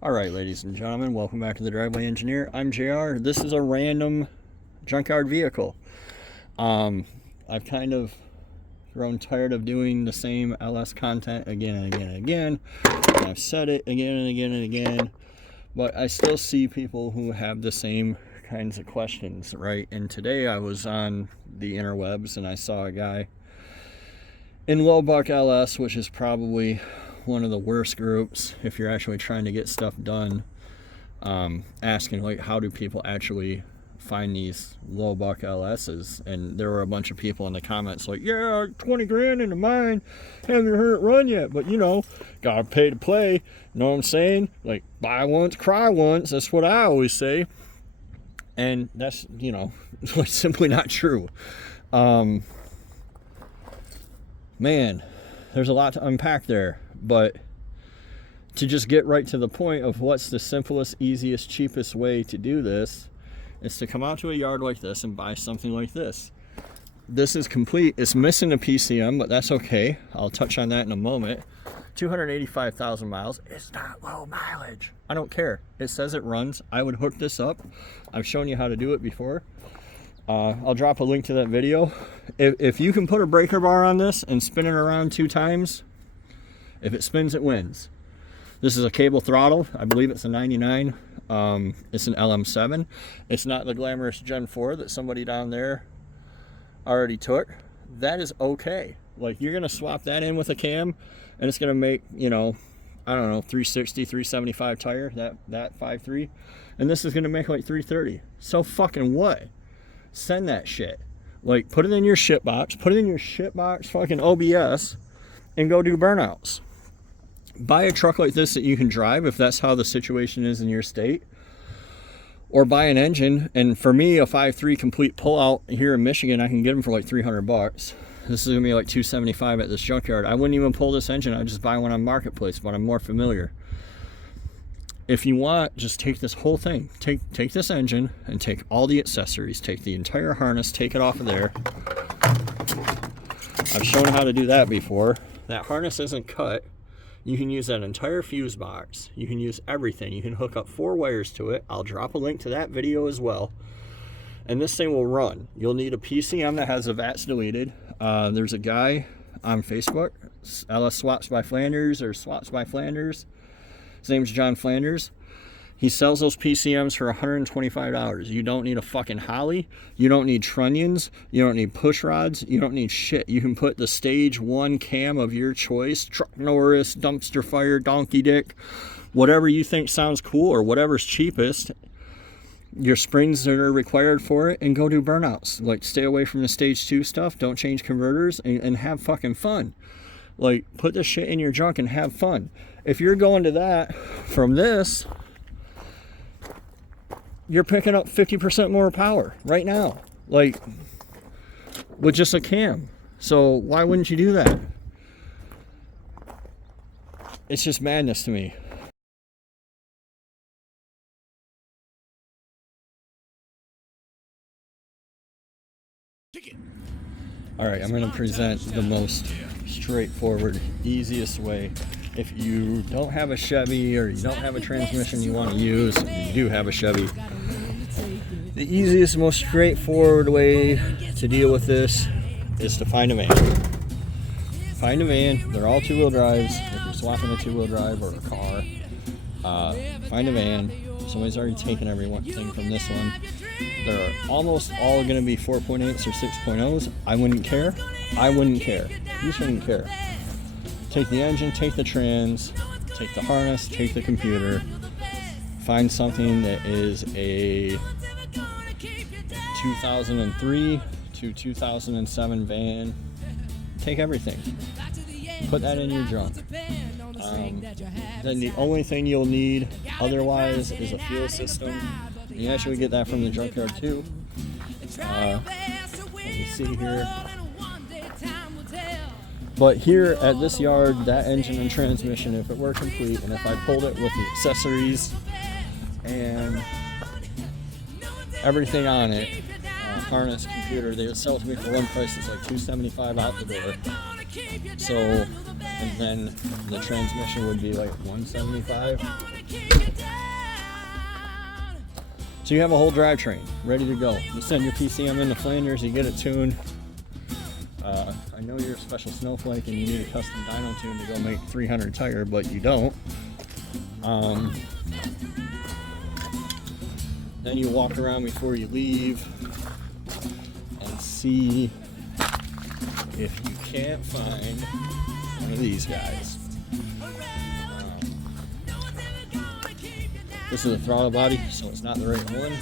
Alright, ladies and gentlemen, welcome back to the Driveway Engineer. I'm JR. This is a random junkyard vehicle. I've kind of grown tired of doing the same LS content again and again and again. And I've said it again and again and again, but I still see people who have the same kinds of questions, right? And today I was on the interwebs and I saw a guy in Lowbuck LS, which is probably one of the worst groups if you're actually trying to get stuff done, asking like, how do people actually find these Lowbuck LSs? And there were a bunch of people in the comments like, yeah, 20 grand into mine, haven't heard it run yet, but you know, gotta pay to play. You know what I'm saying? Like, buy once, cry once. That's what I always say. And that's, you know, like simply not true. Man, there's a lot to unpack there. But to just get right to the point of what's the simplest, easiest, cheapest way to do this is to come out to a yard like this and buy something like this. This is complete. It's missing a PCM, but that's okay. I'll touch on that in a moment. 285,000 miles. It's not low mileage. I don't care. It says it runs. I would hook this up. I've shown you how to do it before. I'll drop a link to that video. If you can put a breaker bar on this and spin it around 2 times, if it spins, it wins. This is a cable throttle. I believe it's a 99. It's an LM7. It's not the glamorous Gen 4 that somebody down there already took. That is okay. Like, you're gonna swap that in with a cam and it's gonna make, you know, I don't know, 360, 375 tire, that 5.3. And this is gonna make like 330. So fucking what? Send that shit. Like, put it in your shit box, fucking OBS, and go do burnouts. Buy a truck like this that you can drive if that's how the situation is in your state, or buy an engine. And for me, a 5.3 complete pullout here in Michigan, I can get them for like 300 bucks. This is gonna be like 275 at this junkyard. I wouldn't even pull this engine. I'd just buy one on Marketplace, but I'm more familiar. If you want, just take this whole thing. Take this engine and take all the accessories. Take the entire harness, take it off of there. I've shown how to do that before. That harness isn't cut. You can use that entire fuse box. You can use everything. You can hook up 4 wires to it. I'll drop a link to that video as well. And this thing will run. You'll need a PCM that has the VATs deleted. There's a guy on Facebook, LS Swaps by Flanders or Swaps by Flanders. His name's John Flanders. He sells those PCMs for $125. You don't need a fucking Holly. You don't need trunnions. You don't need push rods. You don't need shit. You can put the stage 1 cam of your choice, Truck Norris, Dumpster Fire, Donkey Dick, whatever you think sounds cool or whatever's cheapest, your springs that are required for it, and go do burnouts. Like, stay away from the stage 2 stuff. Don't change converters, and have fucking fun. Like, put this shit in your junk and have fun. If you're going to that from this, you're picking up 50% more power right now, like, with just a cam. So why wouldn't you do that? It's just madness to me. All right, I'm going to present the most straightforward, easiest way. If you don't have a Chevy or you don't have a transmission you want to use, you do have a Chevy, the easiest, most straightforward way to deal with this is to find a van. Find a van. They're all 2-wheel drives. If you're swapping a 2-wheel drive or a car, find a van. Somebody's already taken everything from this one. They're almost all going to be 4.8s or 6.0s. I wouldn't care. I wouldn't care. You shouldn't care. Take the engine, take the trans, take the harness, take the computer. Find something that is a 2003 to 2007 van. Take everything. Put that in your junk. Then the only thing you'll need otherwise is a fuel system. You actually get that from the junkyard too. Let me see here. But here at this yard, that engine and transmission, if it were complete, and if I pulled it with the accessories and everything on it, harness, computer, they would sell it to me for one price. It's like $275 out the door. So and then the transmission would be like $175. So you have a whole drivetrain ready to go. You send your PCM into Flanders, you get it tuned. I know you're a special snowflake and you need a custom dyno tune to go make 300 tire, but you don't. Then you walk around before you leave and see if you can't find one of these guys. This is a throttle body, so it's not the right one.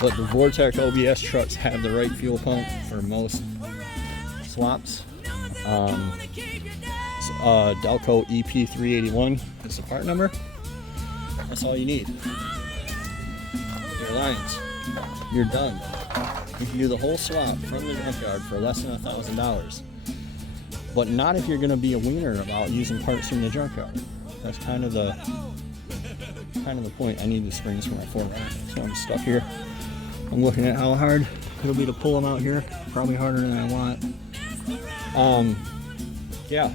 But the Vortec OBS trucks have the right fuel pump for most swaps. Delco EP381 is the part number. That's all you need. Your lines. You're done. You can do the whole swap from the junkyard for less than $1,000. But not if you're going to be a wiener about using parts from the junkyard. That's kind of the point. I need the springs for my 4Runner, so I'm stuck here. I'm looking at how hard it'll be to pull them out here. Probably harder than I want. Yeah.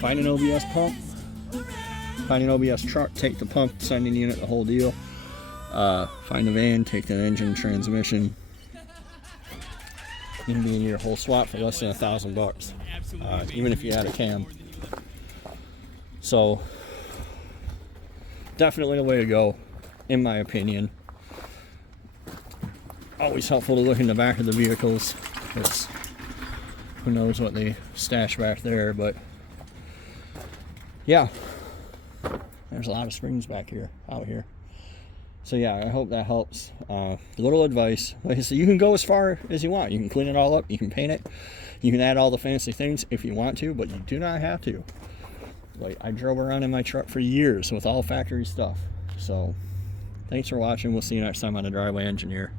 Find an OBS pump. Find an OBS truck. Take the pump, sending unit, the whole deal. Find a van. Take the engine, transmission. You can be in your whole swap for less than $1,000. Even if you add a cam. So definitely the way to go, in my opinion. Always helpful to look in the back of the vehicles, because who knows what they stash back there. But yeah, there's a lot of springs back here, out here. So yeah, I hope that helps. Little advice. Like I said, you can go as far as you want. You can clean it all up, you can paint it, you can add all the fancy things if you want to, but you do not have to. Like, I drove around in my truck for years with all factory stuff. So thanks for watching. We'll see you next time on The Driveway Engineer.